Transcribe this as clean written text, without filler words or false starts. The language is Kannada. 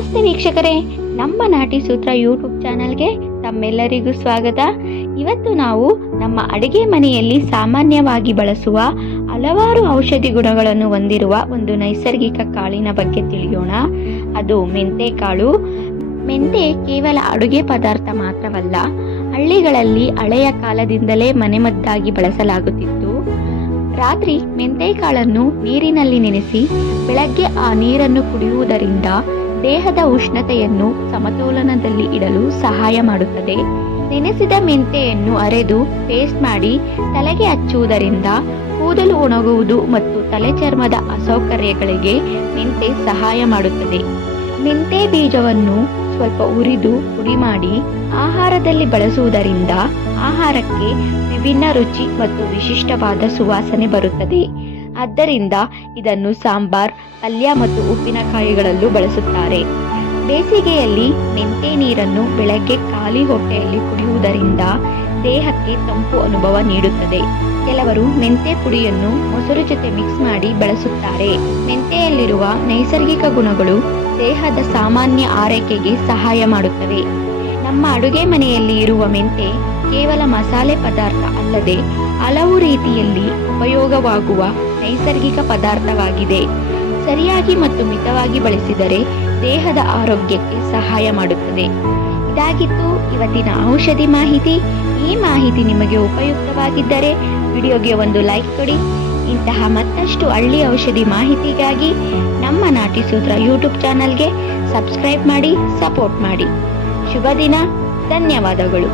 ನಮಸ್ತೆ ವೀಕ್ಷಕರೇ, ನಮ್ಮ ನಾಟಿ ಸೂತ್ರ ಯೂಟ್ಯೂಬ್ ಚಾನಲ್ಗೆ ತಮ್ಮೆಲ್ಲರಿಗೂ ಸ್ವಾಗತ. ಇವತ್ತು ನಾವು ನಮ್ಮ ಅಡುಗೆ ಮನೆಯಲ್ಲಿ ಸಾಮಾನ್ಯವಾಗಿ ಬಳಸುವ ಹಲವಾರು ಔಷಧಿ ಗುಣಗಳನ್ನು ಹೊಂದಿರುವ ಒಂದು ನೈಸರ್ಗಿಕ ಕಾಳಿನ ಬಗ್ಗೆ ತಿಳಿಯೋಣ. ಅದು ಮೆಂತೆ ಕಾಳು. ಮೆಂತೆ ಕೇವಲ ಅಡುಗೆ ಪದಾರ್ಥ ಮಾತ್ರವಲ್ಲ, ಹಳ್ಳಿಗಳಲ್ಲಿ ಹಳೆಯ ಕಾಲದಿಂದಲೇ ಮನೆಮದ್ದಾಗಿ ಬಳಸಲಾಗುತ್ತಿತ್ತು. ರಾತ್ರಿ ಮೆಂತೆ ಕಾಳನ್ನು ನೀರಿನಲ್ಲಿ ನೆನೆಸಿ ಬೆಳಗ್ಗೆ ಆ ನೀರನ್ನು ಕುಡಿಯುವುದರಿಂದ ದೇಹದ ಉಷ್ಣತೆಯನ್ನು ಸಮತೋಲನದಲ್ಲಿ ಇಡಲು ಸಹಾಯ ಮಾಡುತ್ತದೆ. ನೆನೆಸಿದ ಮೆಂತೆಯನ್ನು ಅರೆದು ಪೇಸ್ಟ್ ಮಾಡಿ ತಲೆಗೆ ಹಚ್ಚುವುದರಿಂದ ಕೂದಲು ಒಣಗುವುದು ಮತ್ತು ತಲೆ ಚರ್ಮದ ಅಸೌಕರ್ಯಗಳಿಗೆ ಮೆಂತೆ ಸಹಾಯ ಮಾಡುತ್ತದೆ. ಮೆಂತೆ ಬೀಜವನ್ನು ಸ್ವಲ್ಪ ಹುರಿದು ಪುಡಿ ಮಾಡಿ ಆಹಾರದಲ್ಲಿ ಬಳಸುವುದರಿಂದ ಆಹಾರಕ್ಕೆ ವಿಭಿನ್ನ ರುಚಿ ಮತ್ತು ವಿಶಿಷ್ಟವಾದ ಸುವಾಸನೆ ಬರುತ್ತದೆ. ಆದ್ದರಿಂದ ಇದನ್ನು ಸಾಂಬಾರ್, ಪಲ್ಯ ಮತ್ತು ಉಪ್ಪಿನಕಾಯಿಗಳಲ್ಲೂ ಬಳಸುತ್ತಾರೆ. ಬೇಸಿಗೆಯಲ್ಲಿ ಮೆಂತೆ ನೀರನ್ನು ಬೆಳಗ್ಗೆ ಖಾಲಿ ಹೊಟ್ಟೆಯಲ್ಲಿ ಕುಡಿಯುವುದರಿಂದ ದೇಹಕ್ಕೆ ತಂಪು ಅನುಭವ ನೀಡುತ್ತದೆ. ಕೆಲವರು ಮೆಂತೆ ಪುಡಿಯನ್ನು ಮೊಸರು ಜೊತೆ ಮಿಕ್ಸ್ ಮಾಡಿ ಬಳಸುತ್ತಾರೆ. ಮೆಂತೆಯಲ್ಲಿರುವ ನೈಸರ್ಗಿಕ ಗುಣಗಳು ದೇಹದ ಸಾಮಾನ್ಯ ಆರೈಕೆಗೆ ಸಹಾಯ ಮಾಡುತ್ತವೆ. ನಮ್ಮ ಅಡುಗೆ ಮನೆಯಲ್ಲಿ ಇರುವ ಮೆಂತೆ ಕೇವಲ ಮಸಾಲೆ ಪದಾರ್ಥ ಅಲ್ಲದೆ ಹಲವು ರೀತಿಯಲ್ಲಿ ಉಪಯೋಗವಾಗುವ ನೈಸರ್ಗಿಕ ಪದಾರ್ಥವಾಗಿದೆ. ಸರಿಯಾಗಿ ಮತ್ತು ಮಿತವಾಗಿ ಬಳಸಿದರೆ ದೇಹದ ಆರೋಗ್ಯಕ್ಕೆ ಸಹಾಯ ಮಾಡುತ್ತದೆ. ಇದಾಗಿತ್ತು ಇವತ್ತಿನ ಔಷಧಿ ಮಾಹಿತಿ. ಈ ಮಾಹಿತಿ ನಿಮಗೆ ಉಪಯುಕ್ತವಾಗಿದ್ದರೆ ವಿಡಿಯೋಗೆ ಒಂದು ಲೈಕ್ ಕೊಡಿ. ಇಂತಹ ಮತ್ತಷ್ಟು ಹಳ್ಳಿ ಔಷಧಿ ಮಾಹಿತಿಗಾಗಿ ನಮ್ಮ ನಾಟಿ ಸೂತ್ರ ಯೂಟ್ಯೂಬ್ ಚಾನಲ್ಗೆ ಸಬ್ಸ್ಕ್ರೈಬ್ ಮಾಡಿ, ಸಪೋರ್ಟ್ ಮಾಡಿ. ಶುಭ ದಿನ. ಧನ್ಯವಾದಗಳು.